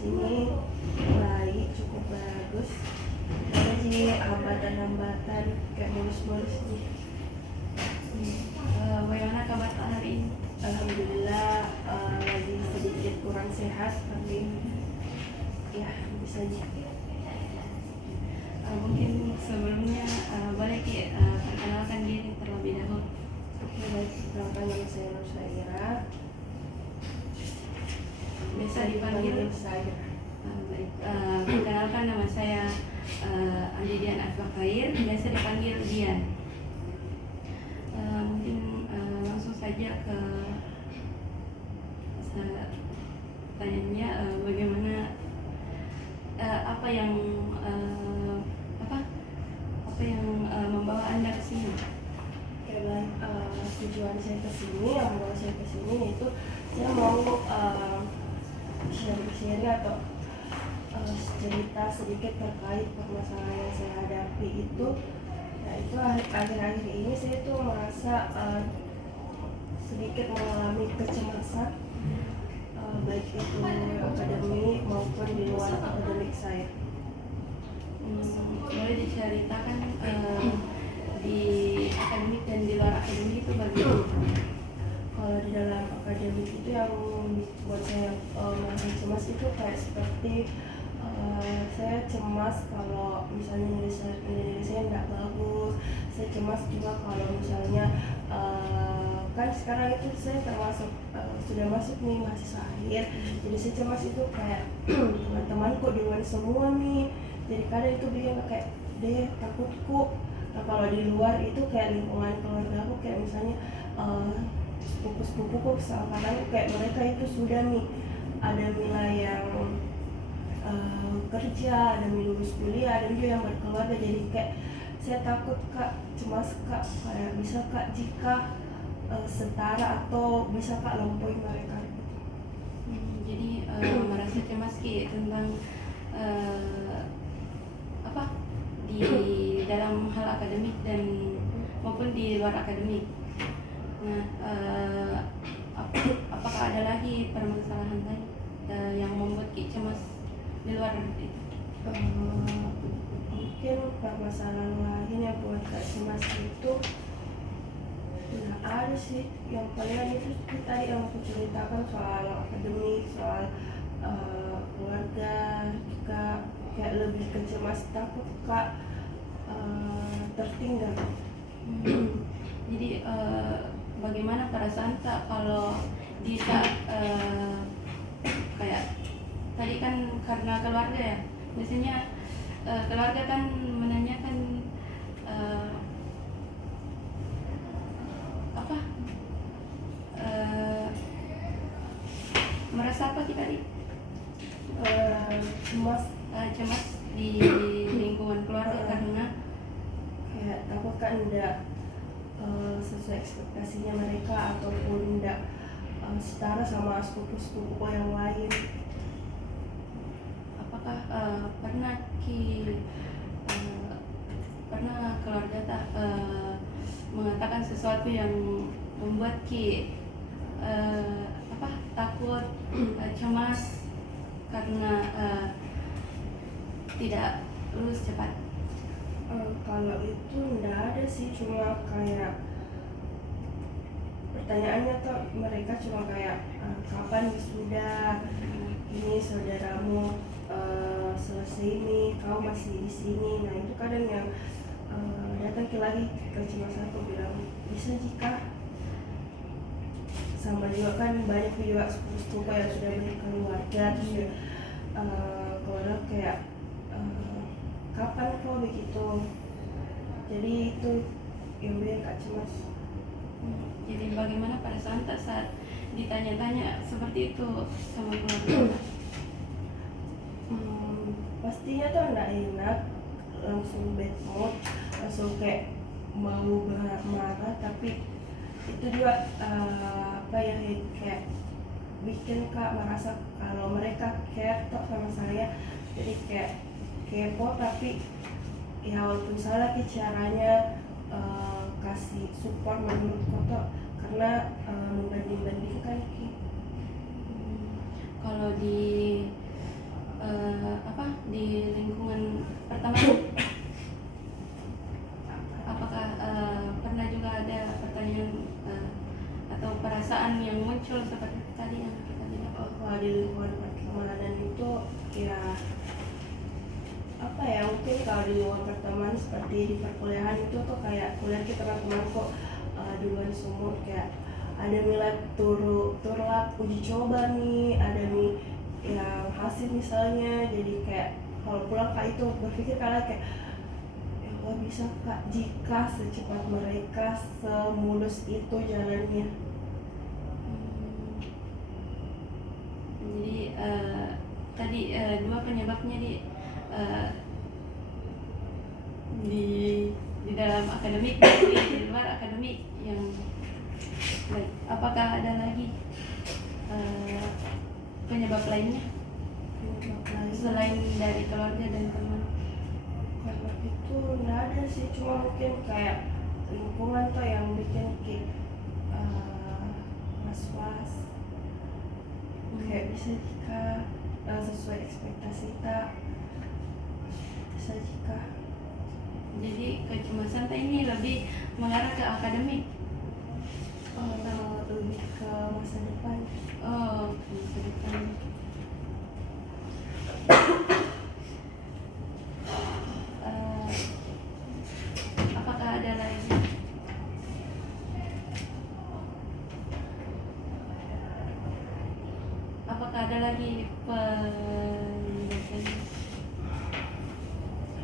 sini baik, cukup bagus. Ada sih hambatan-hambatan kayak mulus-mulus nih. Bagaimana kabar hari ini? Alhamdulillah lagi sedikit kurang sehat tapi ya bisa aja. Mungkin sebelumnya boleh Ki perkenalkan diri terlebih dahulu. Oke, baik, perkenalkan nama saya Nur Saira. Biasa dipanggil saya. baik. Perkenalkan nama saya Andi Dian Al-Fakhair, biasa dipanggil Dian. Mungkin langsung saja ke pertanyaannya, bagaimana apa yang membawa Anda ke sini? Oke, baik, tujuan saya ke sini, yang membawa saya ke sini yaitu saya mau sharing atau cerita sedikit terkait permasalahan yang saya hadapi itu. Nah, itu akhir-akhir ini saya tuh merasa sedikit mengalami kecemasan, baik itu akademik maupun di luar akademik saya. Boleh diceritakan di akademik dan di luar akademik itu bagaimana? Kalau di dalam akademik itu yang buat saya merasa cemas itu kayak seperti saya cemas kalau misalnya nilai saya nggak bagus. Saya cemas juga kalau misalnya kan sekarang itu saya termasuk sudah masuk nih mahasiswa akhir, jadi saya cemas itu kayak teman-temanku di luar semua nih, jadi kadang itu bikin kayak takutku. Nah, kalau di luar itu kayak lingkungan keluarga aku, kayak misalnya sepupu-sepupuku seangkatan kayak mereka itu sudah nih ada nilai yang kerja, ada yang lulus kuliah, dan juga yang berkeluarga. Jadi kayak saya takut Kak, cemas Kak, kayak bisa Kak jika setara atau bisa Kak lampaui mereka. Jadi merasa cemas Ki tentang di dalam hal akademik dan maupun di luar akademik. Nah, apakah ada lagi permasalahan lain yang membuat Ki cemas di luar itu? Mungkin permasalahan lain yang buat Kak cemas itu nggak ada sih. Yang paling itu tadi yang aku ceritakan soal akademik, soal keluarga juga kayak lebih ke cemas, takut Kak tertinggal. Jadi bagaimana perasaan Kak kalau di saat kayak tadi kan karena keluarga ya, biasanya keluarga kan menanyakan merasa apa kita di cemas di lingkungan keluarga karena kayak takut kan enggak sesuai ekspektasinya mereka ataupun enggak setara sama sepupu-sepupu yang lain. Apakah pernah keluarga mengatakan sesuatu yang membuat Ki takut, cemas karena tidak lulus cepat? Kalau itu enggak ada sih, cuma kayak pertanyaannya tuh mereka cuma kayak kapan wisuda, ini saudaramu selesai ini, kau masih di sini. Nah, itu kadang yang datang lagi kecemasan, aku bilang bisa jika sama juga kan banyak juga sepupu yang sudah berkeluarga, terus ya keluarga kayak kapan kau begitu. Jadi itu yang bikin Kak cemas. Jadi bagaimana perasaan tak saat ditanya-tanya seperti itu sama keluarga? Pastinya tuh nggak enak, langsung bad mood, langsung kayak mau marah, tapi itu juga kayak bikin Kak merasa kalau mereka care toh sama saya, jadi kayak kepo, tapi ya walaupun salah caranya kasih support menurut Koto, karena membanding-bandingkan Kalau di di lingkungan pertemanan, apakah pernah juga ada pertanyaan atau perasaan yang muncul seperti tadi yang kita lihat? Kalau di lingkungan pertemanan itu ya apa ya, mungkin kalau di luar pertemanan seperti di perkuliahan itu tuh kayak kuliah kita teman-teman kok duluan semua kayak ada nilai turut uji coba nih, ada nih yang hasil misalnya, jadi kayak kalau pulang kak itu berpikir kalian kayak ya Allah bisa kak jika secepat mereka semulus itu jalannya. Jadi tadi dua penyebabnya di dalam akademik dan di luar akademik yang baik. Apakah ada lagi penyebab lainnya selain dari keluarga dan teman? Karena itu nggak ada sih, cuma mungkin kayak lingkungan tuh yang bikin was-was. Kayak bisa jika sesuai ekspektasi tak, bisa jika. Jadi kecemasan ini lebih mengarah ke akademik atau lebih ke masa depan. Oh, masa depan. Apakah ada lagi? Apakah ada lagi penjelasan?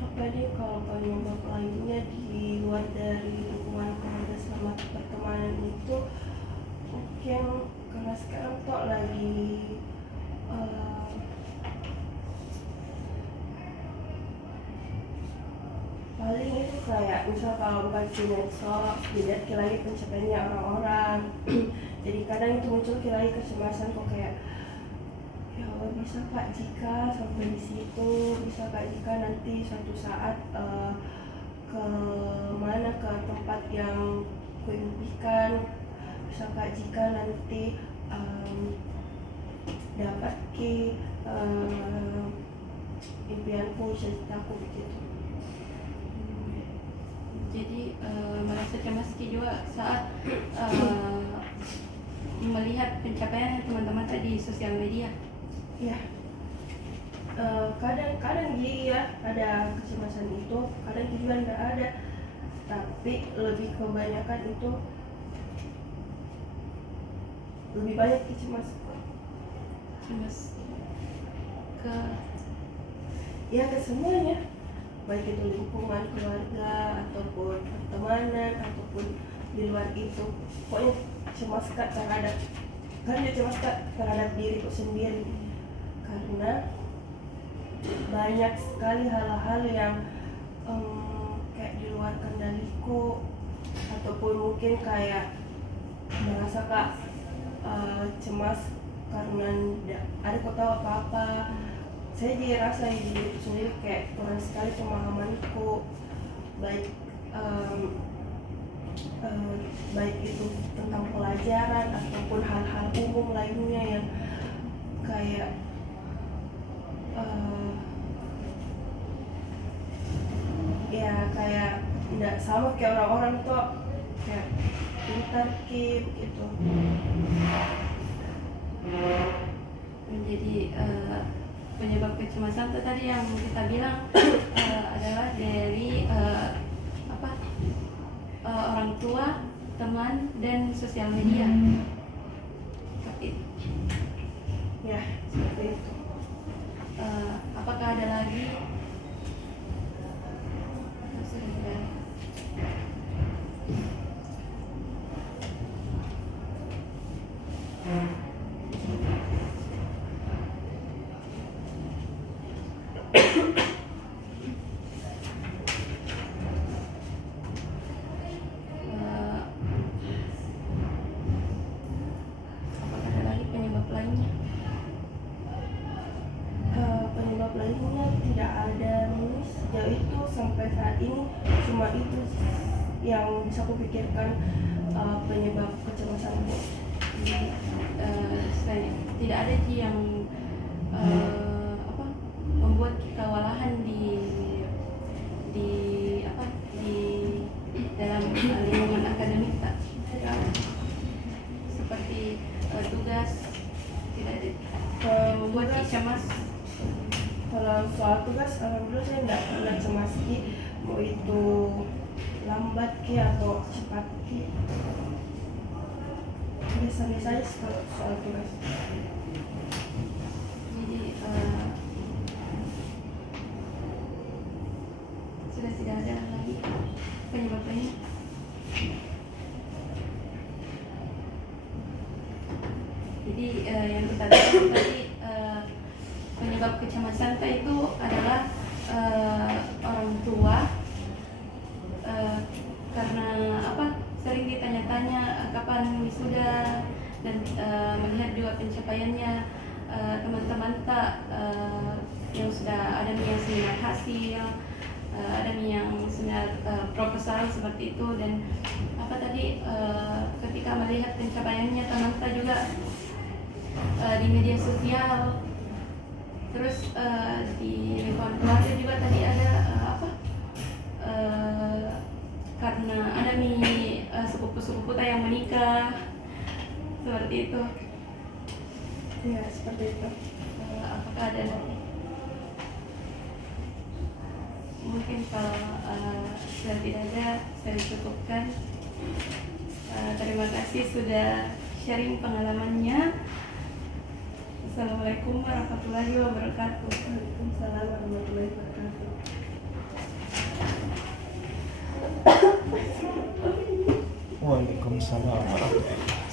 Apa nih kalau penyebab lainnya di luar dari lingkungan keluarga sama pertemanan itu mungkin karena sekarang tuh lagi paling itu kayak misal kalau bukan di medsos dilihat lagi pencapaiannya orang-orang jadi kadang itu muncul lagi kecemasan kok kayak ya Allah bisa kak jika sampai di situ, bisa kak jika nanti suatu saat ke mana ke tempat yang kuimpikan, bisa kak jika nanti dapat impianku, cita-citaku begitu. Jadi merasa cemas juga saat melihat pencapaian teman-teman tadi di sosial media. Ya, kadang iya ada kecemasan itu, kadang juga nggak ada, tapi lebih kebanyakan itu lebih banyak Cemas ke ke semuanya, baik itu lingkungan keluarga ataupun pertemanan ataupun di luar itu, pokoknya cemas kak terhadap diriku sendiri karena banyak sekali hal-hal yang kayak di luar kendaliku ataupun mungkin kayak merasa kak cemas karena ada kok tahu apa-apa. Saya jadi rasa di diriku sendiri kayak kurang sekali pemahamanku, baik baik itu tentang pelajaran ataupun hal-hal umum lainnya yang kayak ya kayak tidak sama kayak orang-orang tuh kayak pintar gitu. Menjadi penyebab kecemasan itu tadi yang kita bilang adalah dari orang tua, teman, dan sosial media. Seperti itu. Ya, seperti itu. Apakah ada lagi? Penyebab lainnya tidak ada nih sejauh itu sampai saat ini, cuma itu yang bisa aku pikirkan penyebab kecemasan. Tidak ada sih yang kewalahan di apa di dalam lingkungan akademik tak seperti tugas tidak membuat cemas. Kalau soal tugas, alhamdulillah saya tidak pernah cemas Ki, mau itu lambat Ki atau cepat Ki. Biasa-biasa aja kalau soal tugas. Jadi sudah tidak ada lagi penyebabnya. Jadi yang kita tahu tadi penyebab kecemasan itu adalah orang tua, karena apa, sering ditanya-tanya kapan wisuda, dan melihat juga pencapaiannya teman-teman tak yang sudah ada yang seminar hasil, ada yang seminar proposal seperti itu, dan apa tadi ketika melihat pencapaiannya teman-teman juga di media sosial, terus di lingkungan keluarga juga tadi ada karena ada sepupu-sepupu yang menikah seperti itu. Ya, seperti itu. Apakah ada lagi? Mungkin kalau sudah tidak ada, saya cukupkan. Terima kasih sudah sharing pengalamannya. Assalamualaikum warahmatullahi wabarakatuh. Waalaikumsalam warahmatullahi wabarakatuh. Waalaikumsalam warahmatullahi wabarakatuh.